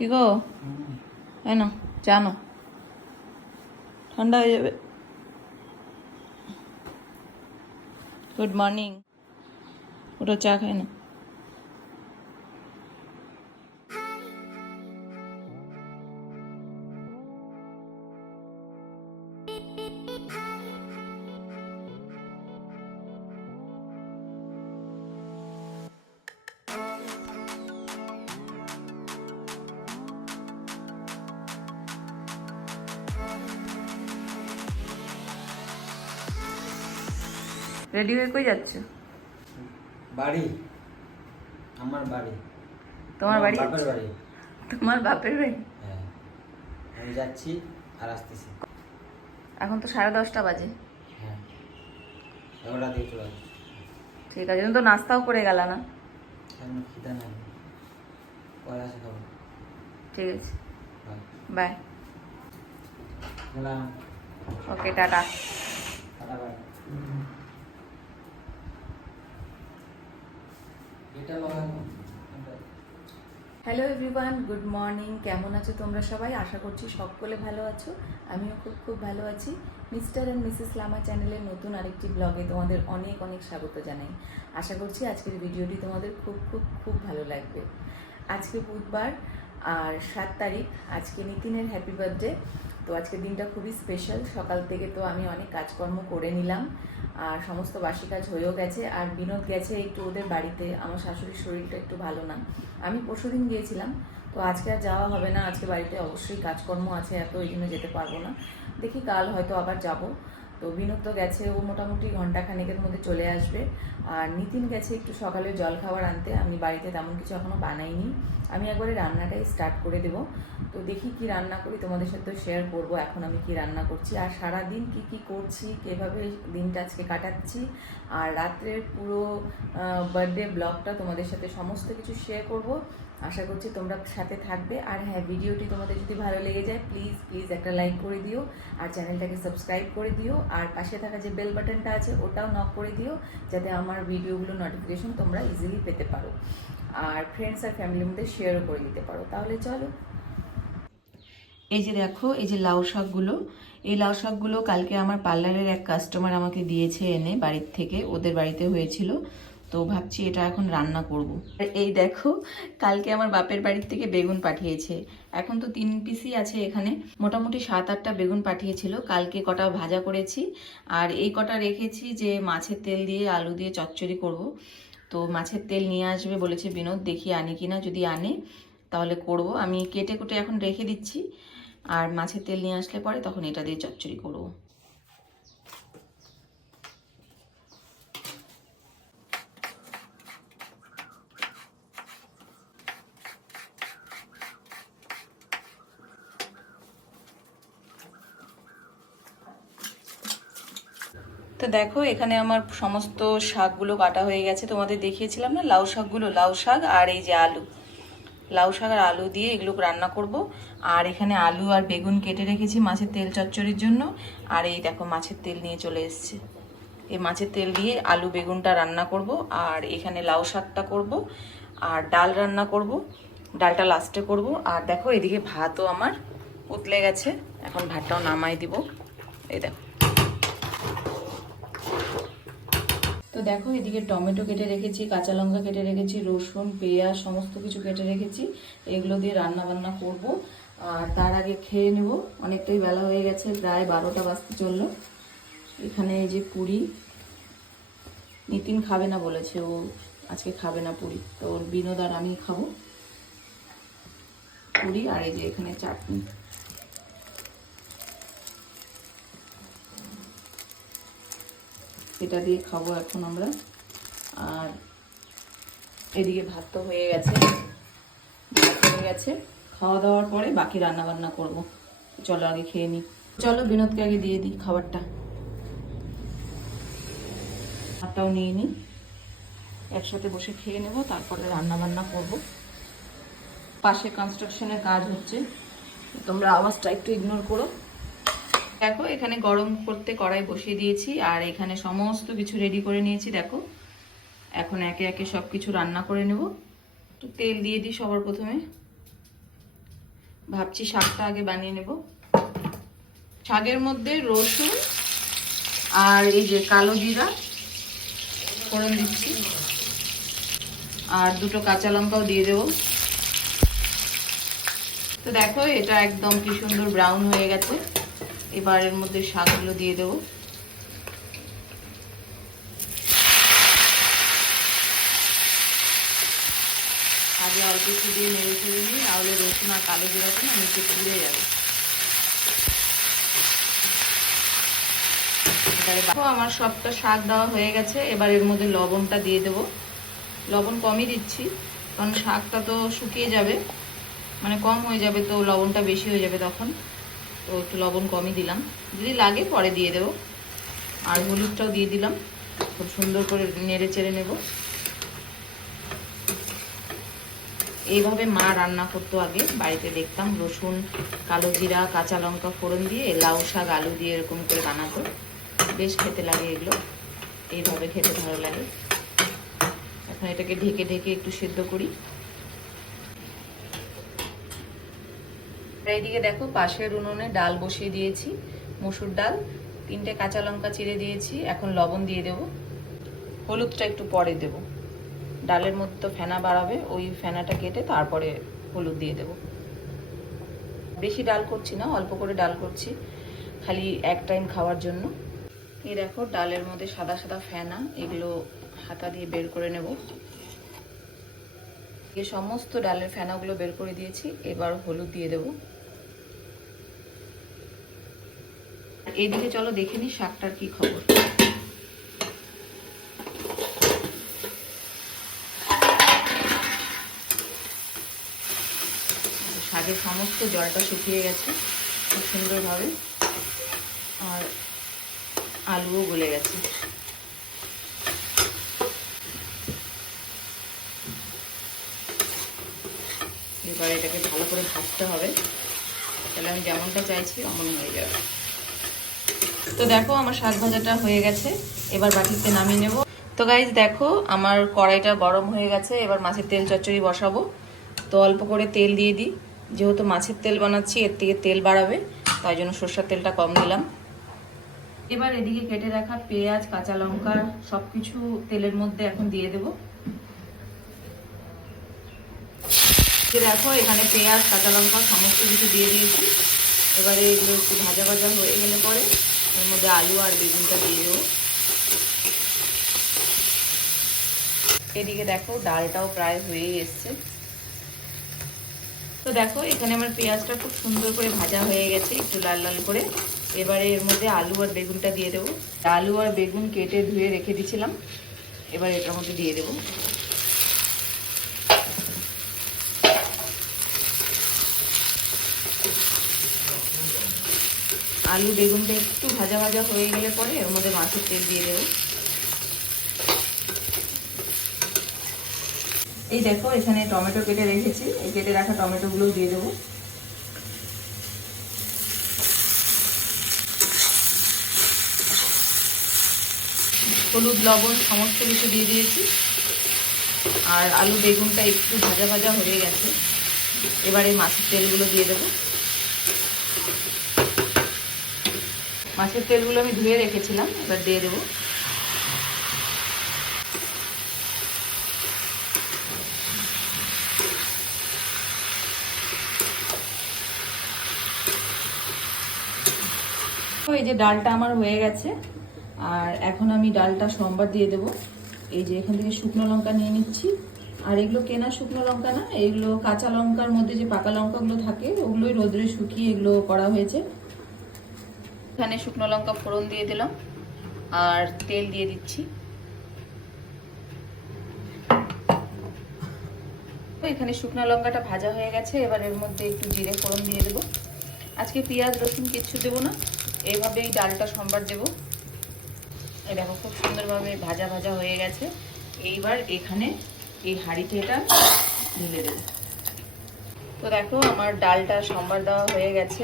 কি গো, তাই না? জানো ঠান্ডা হয়ে যাবে। Good morning. ওটা চা খাই না। রেডি হয়ে কই যাচ্ছ? বাড়ি, আমার বাড়ি। তোমার বাড়ি? বাপের বাড়ি। তোমার বাপের বাড়ি? হ্যাঁ, আমি যাচ্ছি আর আসতেছি। এখন তো 10:30 বাজে। হ্যাঁ, 11টা দিয়ে চলে আসছি। ঠিক আছে, তুমি তো নাস্তাও করে গেল না। কেন খিদা নাই, পরে আসে খাবো। ঠিক আছে, বাই। বাই। গেলাম। Okay, tata. Tata, bye. এটা লাগানো। Hello everyone, good morning. কেমন আছো তোমরা সবাই? আশা করছি সকলে ভালো আছো। আমিও খুব খুব ভালো আছি। মিস্টার অ্যান্ড মিসেস লামা চ্যানেলের নতুন আরেকটি ব্লগে তোমাদের অনেক অনেক স্বাগত জানাই। আশা করছি আজকের ভিডিওটি তোমাদের খুব খুব খুব ভালো লাগবে। আজকে বুধবার আর 7 তারিখ। আজকে নিতিনের হ্যাপি বার্থডে। তো আজকের দিনটা খুবই স্পেশাল। সকাল থেকে তো আমি অনেক কাজকর্ম করে নিলাম আর সমস্ত বাসি কাজ হয়েও গেছে। আর বিনোদ গেছে একটু ওদের বাড়িতে। আমার শাশুড়ির শরীরটা একটু ভালো না। আমি পরশুদিন গিয়েছিলাম, তো আজকে আর যাওয়া হবে না। আজকে বাড়িতে অবশ্যই কাজকর্ম আছে, এত ওই জন্য যেতে পারবো না। দেখি কাল হয়তো আবার যাব। তো বিনোদ তো গেছে, ও মোটামুটি ঘন্টাখানেকের মধ্যে চলে আসবে। আর নিতিন গেছে একটু সকালে জল খাবার আনতে। আমি বাড়িতে তেমন কিছু এখনও বানাইনি। আমি একবারে রান্নাটাই স্টার্ট করে দেবো। তো দেখি কি রান্না করি, তোমাদের সাথে শেয়ার করব এখন আমি কি রান্না করছি আর সারাদিন কি কি করছি, কীভাবে দিনটা আজকে কাটাচ্ছি। আর রাত্রের পুরো বার্থডে ব্লগটা তোমাদের সাথে সমস্ত কিছু শেয়ার করব। আশা করছি তোমরা সাথে থাকবে। আর হ্যাঁ, ভিডিওটি তোমাদের যদি ভালো লেগে যায় প্লিজ প্লিজ একটা লাইক করে দিও আর চ্যানেলটাকে সাবস্ক্রাইব করে দিও। আর পাশে থাকা যে বেল বাটনটা আছে ওটাও নক করে দিও, যাতে আমার ভিডিওগুলো নোটিফিকেশন তোমরা ইজিলি পেতে পারো। আর ফ্রেন্ডস আর ফ্যামিলির মধ্যে শেয়ারও করে দিতে পারো। তাহলে চলো। এই যে দেখো, এই যে লাউ শাকগুলো, এই লাউ শাকগুলো কালকে আমার পার্লারের এক কাস্টমার আমাকে দিয়েছে এনে বাড়ির থেকে, ওদের বাড়িতে হয়েছিল। তো ভাবছি এটা এখন রান্না করব। এই দেখো, কালকে আমার বাপের বাড়ির থেকে বেগুন পাঠিয়েছে। এখন তো 3 পিসই আছে এখানে, মোটামুটি 7-8টা বেগুন পাঠিয়েছিল। কালকে কটা ভাজা করেছি আর এই কটা রেখেছি যে মাছের তেল দিয়ে আলু দিয়ে চচ্চড়ি করব। তো মাছের তেল নিয়ে আসবে বলেছে বিনোদ, দেখি আনে কিনা। যদি আনে তাহলে করব। আমি কেটে কুটে এখন রেখে দিচ্ছি, আর মাছের তেল নিয়ে আসলে পরে তখন এটা দিয়ে চচ্চড়ি করব। তো দেখো, এখানে আমার সমস্ত শাকগুলো কাটা হয়ে গেছে। তোমাদের দেখিয়েছিলাম না লাউ শাকগুলো, লাউ শাক আর এই যে আলু, লাউ শাক আর আলু দিয়ে এগুলো রান্না করব। আর এখানে আলু আর বেগুন কেটে রেখেছি মাছের তেল চচ্চড়ির জন্য। আর এই দেখো মাছের তেল নিয়ে চলে এসেছে। এই মাছের তেল দিয়ে আলু বেগুনটা রান্না করব। আর এখানে লাউ শাকটা করব আর ডাল রান্না করব। ডালটা লাস্টে করব। আর দেখো এদিকে ভাতও আমার উতলে গেছে, এখন ভাতটাও নামাই দিব। এই দেখো। তো দেখো, এদিকে টমেটো কেটে রেখেছি, কাঁচা লঙ্কা কেটে রেখেছি, রসুন পেঁয়াজ সমস্ত কিছু কেটে রেখেছি। এগুলো দিয়ে রান্না বান্না করব। আর তার আগে খেয়ে নেব, অনেকটাই বেলা হয়ে গেছে, প্রায় 12টা বাজতে চললো। এখানে এই যে পুরি, নিতিন খাবে না বলেছে, ও আজকে খাবে না পুরি। তো ওর বিনোদ আর আমি খাবো পুরি। আর এই যে এখানে চাটনি, এটা দিয়ে খাবো এখন আমরা। আর এদিকে ভাত তো হয়ে গেছে, খাওয়া দাওয়ার পরে বাকি রান্না বান্না করব। চলো আগে খেয়ে নিই। চলো বিনোদকে আগে দিয়ে দিই খাবারটা, ভাতটাও নিয়ে নিই, একসাথে বসে খেয়ে নেব, তারপরে রান্না বান্না করব। পাশে কনস্ট্রাকশনের কাজ হচ্ছে, তোমরা আওয়াজটা একটু ইগনোর করো। দেখো, এখানে গরম করতে কড়াই বসিয়ে দিয়েছি আর এখানে সমস্ত কিছু রেডি করে নিয়েছি। দেখো, এখন একে একে সব কিছু রান্না করে নেব। তো তেল দিয়ে দিই সবার প্রথমে। ভাবছি শাকটা আগে বানিয়ে নেব। শাকের মধ্যে রসুন আর এই যে কালো জিরা ফোড়ন দিচ্ছি, আর দুটো কাঁচা লঙ্কাও দিয়ে দেবো। তো দেখো এটা একদম কি সুন্দর ব্রাউন হয়ে গেছে। এবার এর মধ্যে শাকগুলো দিয়ে দেবো। আগে অল্প একটু দিয়ে নেড়ে চেড়ে নিই, তাহলে রসুন আর কালো জিরাটা না নিচে পুড়ে যাবে। দেখো আমার সবটা শাক দেওয়া হয়ে গেছে। এবার এর মধ্যে লবণটা দিয়ে দেবো। লবণ কমই দিচ্ছি, কারণ শাকটা তো শুকিয়ে যাবে, মানে কম হয়ে যাবে, তো লবণটা বেশি হয়ে যাবে তখন। তো একটু লবণ কমই দিলাম, যদি লাগে পরে দিয়ে দেবো। আর হলুদটাও দিয়ে দিলাম। খুব সুন্দর করে নেড়ে চেড়ে নেব। এইভাবে মা রান্না করতো আগে, বাড়িতে দেখতাম রসুন কালো জিরা কাঁচা লঙ্কা ফোড়ন দিয়ে লাউ শাক আলু দিয়ে এরকম করে বানাতো। বেশ খেতে লাগে এগুলো, এইভাবে খেতে ভালো লাগে। এখন এটাকে ঢেকে ঢেকে একটু সিদ্ধ করি। এইদিকে দেখো পাশের উনুনে ডাল বসিয়ে দিয়েছি, মসুর ডাল। 3টে কাঁচা লঙ্কা চিড়ে দিয়েছি। এখন লবণ দিয়ে দেব, হলুদটা একটু পরে দেব। ডালের মধ্যে তো ফেনা বাড়াবে, ওই ফেনাটা কেটে তারপরে হলুদ দিয়ে দেব। বেশি ডাল করছি না, অল্প করে ডাল করছি, খালি এক টাইম খাওয়ার জন্য। এই দেখো ডালের মধ্যে সাদা সাদা ফেনা, এগুলো হাতা দিয়ে বের করে নেব। এই সমস্ত ডালের ফেনাগুলো বের করে দিয়েছি। এবার হলুদ দিয়ে দেব। এইদিকে চলো দেখে নি শাকটার কি খবর। শাকের সমস্ত জলটা শুকিয়ে গেছে খুব সুন্দরভাবে, আর আলুও গলে গেছে। এবার এটাকে ভালো করে ভাজতে হবে, তাহলে আমি যেমনটা চাইছি অমন হয়ে যাবে। তো দেখো আমার শাক ভাজাটা হয়ে গেছে, এবার বাটিতে নামিয়ে নেব। তো গাইজ দেখো আমার কড়াইটা গরম হয়ে গেছে। এবার মাছের তেল চচ্চড়ি বসাবো। তো অল্প করে তেল দিয়ে দিই, যেহেতু মাছের তেল বানাচ্ছি এর থেকে তেল বাড়াবে, তাই জন্য সরষের তেলটা কম দিলাম। এবার এদিকে কেটে রাখা পেঁয়াজ কাঁচা লঙ্কা সবকিছু তেলের মধ্যে এখন দিয়ে দেব। দেখো এখানে পেঁয়াজ কাঁচা লঙ্কা সমস্ত কিছু দিয়ে দিয়েছি। এবারে এগুলো একটু ভাজা ভাজা হয়ে গেলে পরে এর মধ্যে আলু আর বেগুনটা দিয়ে দেবো। এদিকে দেখো ডালটাও প্রায় হয়েই এসছে। তো দেখো এখানে আমার পেঁয়াজটা খুব সুন্দর করে ভাজা হয়ে গেছে, একটু লাল লাল করে। এবারে এর মধ্যে আলু আর বেগুনটা দিয়ে দেবো। আলু আর বেগুন কেটে ধুয়ে রেখে দিয়েছিলাম, এবার এটার মধ্যে দিয়ে দেবো। আলু বেগুনটা একটু ভাজা ভাজা হয়ে গেলে পরে এর মধ্যে মাছের তেল দিয়ে দেবো। এই দেখো এখানে টমেটো কেটে রেখেছি, এই কেটে রাখা টমেটোগুলো দিয়ে দেবো। হলুদ লবণ সমস্ত কিছু দিয়ে দিয়েছি, আর আলু বেগুনটা একটু ভাজা ভাজা হয়ে গেছে। এবারে মাছের তেলগুলো দিয়ে দেবো। মাছের তেলগুলো আমি ধুয়ে রেখেছিলাম, এবার দিয়ে দেবো। এই যে ডালটা আমার হয়ে গেছে, আর এখন আমি ডালটা সোমবার দিয়ে দেবো। এই যে এখান থেকে শুকনো লঙ্কা নিয়ে নিচ্ছি, আর এগুলো কেনা শুকনো লঙ্কা না, এইগুলো কাঁচা লঙ্কার মধ্যে যে পাকা লঙ্কাগুলো থাকে ওগুলোই রোদ্রে শুকিয়ে এগুলো করা হয়েছে। এখানে শুকনো লঙ্কা ফোড়ন দিয়ে দিলাম, আর তেল দিয়ে দিচ্ছি। তো এখানে শুকনো লঙ্কাটা ভাজা হয়ে গেছে, এবার এর মধ্যে একটু জিরে ফোড়ন দিয়ে দেবো। আজকে পেঁয়াজ রসুন কিচ্ছু দেবো না, এইভাবেই ডালটা সোমবার দেবো। এই দেখো খুব সুন্দরভাবে ভাজা ভাজা হয়ে গেছে। এইবার এখানে এই হাঁড়িতে এটা ঢেলে দেবো। তো দেখো আমার ডালটা সোমবার দেওয়া হয়ে গেছে।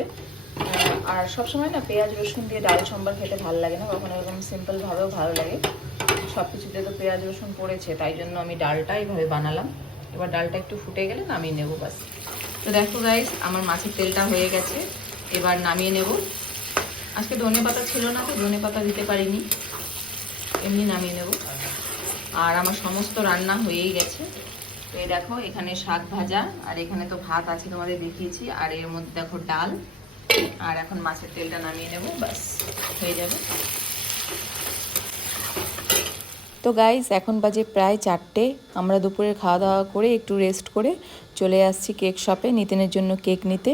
আর সবসময় না পেঁয়াজ রসুন দিয়ে ডাল সোমবার খেতে ভালো লাগে না, কখনো এরকম সিম্পলভাবেও ভালো লাগে। সব কিছুতে তো পেঁয়াজ রসুন পড়েছে, তাই জন্য আমি ডালটা এইভাবে বানালাম। এবার ডালটা একটু ফুটে গেলে নামিয়ে নেবো বাস। তো দেখো গাইস, আমার মাছের তেলটা হয়ে গেছে, এবার নামিয়ে নেব। আজকে ধনেপাতা ছিল না, তো ধনেপাতা দিতে পারিনি, এমনি নামিয়ে নেব। আর আমার সমস্ত রান্না হয়েই গেছে। তো এই দেখো, এখানে শাক ভাজা, আর এখানে তো ভাত আছে, তোমাদের দেখিয়েছি। আর এর মধ্যে দেখো ডাল, আর এখন মাছের তেলটা নামিয়ে নেব, বাস হয়ে যাবে। তো গাইস, এখন বাজে প্রায় 4টে। আমরা দুপুরে খাওয়া দাওয়া করে একটু রেস্ট করে চলে আসছি কেক শপে নিতিনের জন্য কেক নিতে।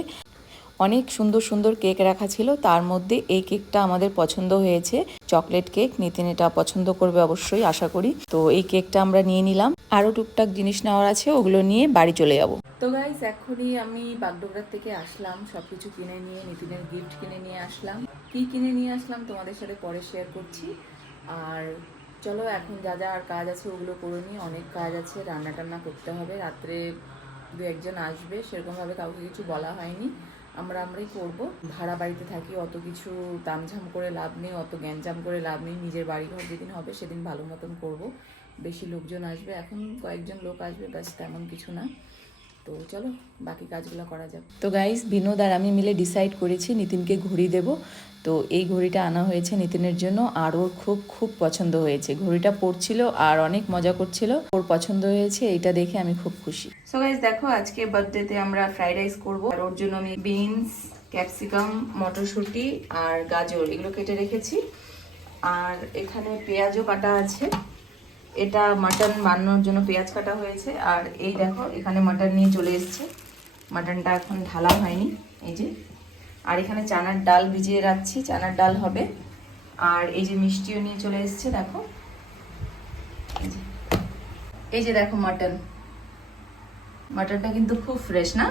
অনেক সুন্দর সুন্দর কেক রাখা ছিল, তার মধ্যে এই কেকটা আমাদের পছন্দ হয়েছে, চকলেট কেক। নিতিন এটা পছন্দ করবে অবশ্যই, আশা করি। তো এই কেকটা আমরা নিয়ে নিলাম। আরও টুকটাক জিনিস নেওয়ার আছে, ওগুলো নিয়ে বাড়ি চলে যাব। তো গাইস, এখনই আমি বাগডোগরার থেকে আসলাম, সব কিছু কিনে নিয়ে, নিতিনের গিফট কিনে নিয়ে আসলাম। কি কিনে নিয়ে আসলাম তোমাদের সাথে পরে শেয়ার করছি। আর চলো, এখন যা যা আর কাজ আছে ওগুলো করে নিই। অনেক কাজ আছে, রান্না টান্না করতে হবে, রাত্রে 2-1 জন আসবে, সেরকমভাবে কাউকে কিছু বলা হয়নি, আমরাই করব। ভাড়া বাড়িতে থাকি, অত কিছু তামঝাম করে লাভ নেই, অত গ্যাঞ্জাম করে লাভ নেই। নিজের বাড়িঘর যেদিন হবে সেদিন ভালো মতন করব। বেশি লোকজন আসবে, এখন কয়েকজন লোক আসবে, ব্যাস, তেমন কিছু না। তো চলো বাকি কাজগুলো করা যাক। তো গাইস, বিনোদ আর আমি মিলে ডিসাইড করেছি নিতিনকে ঘড়ি দেব। তো এই ঘড়িটা আনা হয়েছে নিতিনের জন্য, আর ওর খুব খুব পছন্দ হয়েছে। ঘড়িটা পরছিল আর অনেক মজা করছিল, ওর পছন্দ হয়েছে, এইটা দেখে আমি খুব খুশি। সো গাইস দেখো, আজকে বার্থডেতে আমরা ফ্রাইড রাইস করব, আর ওর জন্য আমি বিনস, ক্যাপসিকাম, মটরশুঁটি আর গাজর এগুলো কেটে রেখেছি। আর এখানে পেঁয়াজও কাটা আছে, এটা মাটন বানানোর জন্য পেঁয়াজ কাটা হয়েছে। আর এই দেখো, এখানে মাটন নিয়ে চলে এসেছে, মাটনটা এখন ঢালা হয়নি, এই যে। আর এখানে চানার ডাল ভিজিয়ে রাখছি, চানার ডাল হবে। আর এই যে মিষ্টিও নিয়ে চলে এসেছে, দেখো এই যে দেখো মাটন, মাটনটা কিন্তু খুব ফ্রেশ না?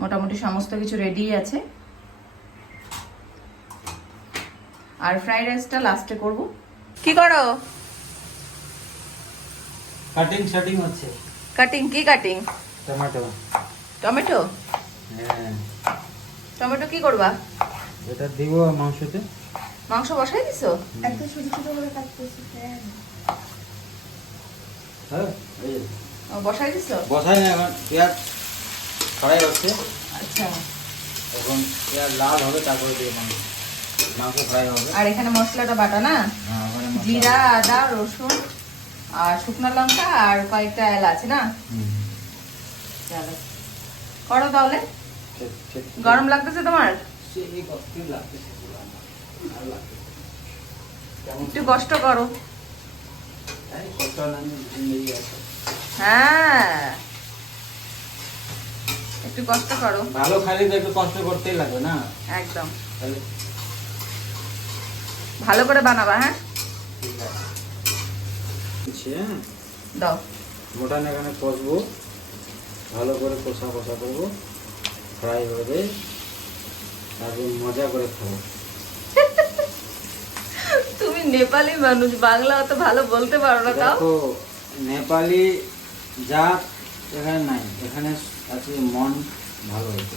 মোটামুটি সমস্ত কিছু রেডি আছে। আর ফ্রাইড রাইসটা লাস্টে করব। কি করো? কাটিং হচ্ছে। কাটিং? কি কাটিং? টমেটো। টমেটো? হ্যাঁ। টমেটো কি করবা? এটা দিব মাংসতে। মাংস বসাই দিছো? এত ছোট ছোট করে কাটতেছি। হ্যাঁ, এই যে। ও, বসাই দিছো? বসাই না, এখন পেঁয়াজ ফ্রাই হচ্ছে। আচ্ছা। এখন পেঁয়াজ লাল হবে, তারপরে দিয়ে মাংস ফ্রাই হবে। আর এখানে মশলাটা বাটা না? হ্যাঁ, ওখানে মশলা। জিরা, আদা, রসুন আর শুকনো লঙ্কা আর কয়েকটা এলাচ না? চলো করো তাহলে। ঠিক। গরম লাগতেছে তোমার? সেই কষ্ট লাগতেছে, ভালো লাগতেছে। একটু কষ্ট করো। এই কষ্ট না, জিন্দগি আছে। হ্যাঁ, একটু কষ্ট করো। ভালো খাইলে তো একটু কষ্ট করতেই লাগবে না? একদম তাহলে ভালো করে বানাবা। হ্যাঁ, ঠিক আছে। হ্যাঁ, দাও। মটন এখানে কষবো, ভালো করে কষা করবো, ফ্রাই হবে, তারপর মজা করে খাবো। তুমি নেপালি মানুষ, বাংলা অত ভালো বলতে পারো না, তাও। দেখো, নেপালি জাত এখানে নাই, এখানে আছে মন ভালো হয়েছে।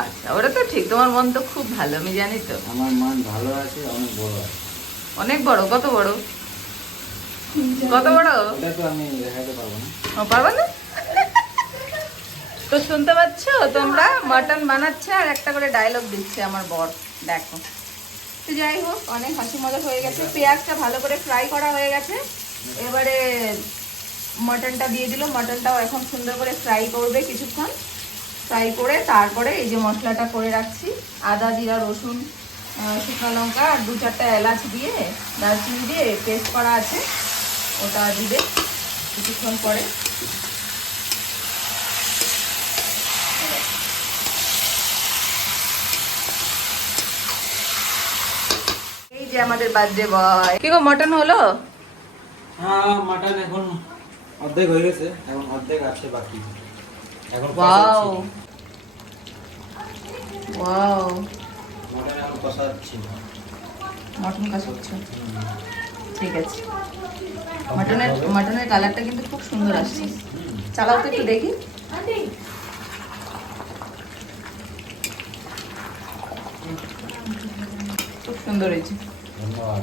আচ্ছা, ওটা তো ঠিক, তোমার মন তো খুব ভালো, আমি জানি তো। আমার মন ভালো আছে, অনেক বড় আছে। অনেক বড়? কত বড়? কত বড়? এটা তো আমি দেখাতে পারবো না। ও, পারবা না? তো শুনতে পাচ্ছ তোমরা, মাটন বানাচ্ছে আর একটা করে ডায়লগ দিচ্ছে আমার বর, দেখো। তো যাই হোক, অনেক হাসি মজা হয়ে গেছে, পেঁয়াজটা ভালো করে ফ্রাই করা হয়ে গেছে। এবারে মাটনটা দিয়ে দিল, মাটনটাও এখন সুন্দর করে ফ্রাই করবে কিছুক্ষণ। ফ্রাই করে তারপরে এই যে মশলাটা করে রাখছি, আদা, জিরা, রসুন, শুকনো লঙ্কা আর 2-4টা এলাচ দিয়ে, দারচিনি দিয়ে পেস্ট করা আছে, ওটা দিবে কিছুক্ষণ পরে। এই যে আমাদের বার্থডে বয়। কি গো, মটন হলো? হ্যাঁ, মাটন এখন অর্ধেক হয়ে গেছে, এখন অর্ধেক আছে বাকি। এখন ওয়াও ওয়াও, মটন এখন কষাচ্ছি। মটন কষাচ্ছ? ঠিক আছে। মটনের কালারটা কিন্তু খুব সুন্দর আসছে। চালাও তো একটু দেখি। খুব সুন্দর হয়েছে। ধন্যবাদ।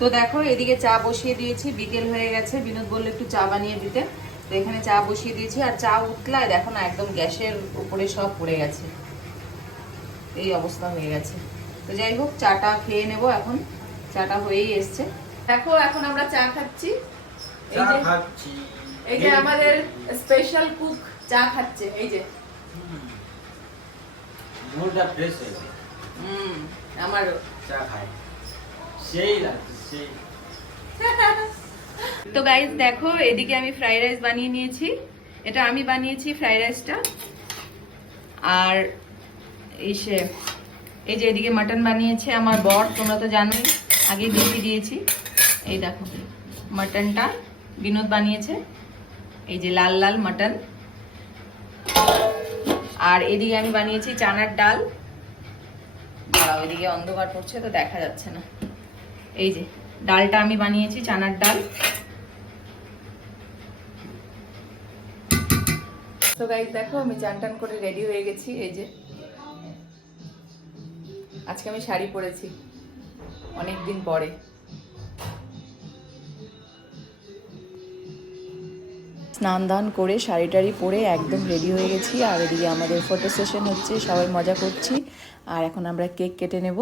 তো দেখো, এদিকে চা বসিয়ে দিয়েছি, বিকেল হয়ে গেছে। বিনোদ বললো একটু চা বানিয়ে দিতে, তো এখানে চা বসিয়ে দিয়েছি, আর চা উতলায় দেখো না একদম গ্যাসের উপরে সব পড়ে গেছে, এই অবস্থা হয়ে গেছে। তো যাই হোক, চাটা খেয়ে নেব এখন, চাটা হয়েই এসছে। দেখো এখন আমরা চা খাচ্ছি, এই যে এই যে আমাদের স্পেশাল কুক চা খাচ্ছে, এই যে মুডটা ফ্রেশ হয়ে যায় আমারও চা খাই, সেই লাগছে সেই। তো গাইস দেখো, এদিকে আমি ফ্রাইড রাইস বানিয়ে নিয়েছি, এটা আমি বানিয়েছি ফ্রাইড রাইসটা। আর এই যে এদিকে মাটন বানিয়েছে আমার বর, তোমরা তো জানোই, আগে দেখিয়ে দিয়েছি। এই দেখো মাটনটা বিনোদ বানিয়েছে, এই যে লাল লাল মাটন। আর এদিকে আমি বানিয়েছি চানার ডাল, দাঁড়াও এদিকে অন্ধকার পড়ছে তো দেখা যাচ্ছে না। এই যে ডালটা আমি বানিয়েছি চানার ডাল। তো গাইস দেখো, আমি চান টান করে রেডি হয়ে গেছি। এই যে আজকে আমি শাড়ি পরেছি অনেকদিন পরে। স্নান দান করে শাড়ি টাড়ি পরে একদম রেডি হয়ে গেছি। আর এদিকে আমাদের ফটো সেশন হচ্ছে, সবাই মজা করছি। আর এখন আমরা কেক কেটে নেব।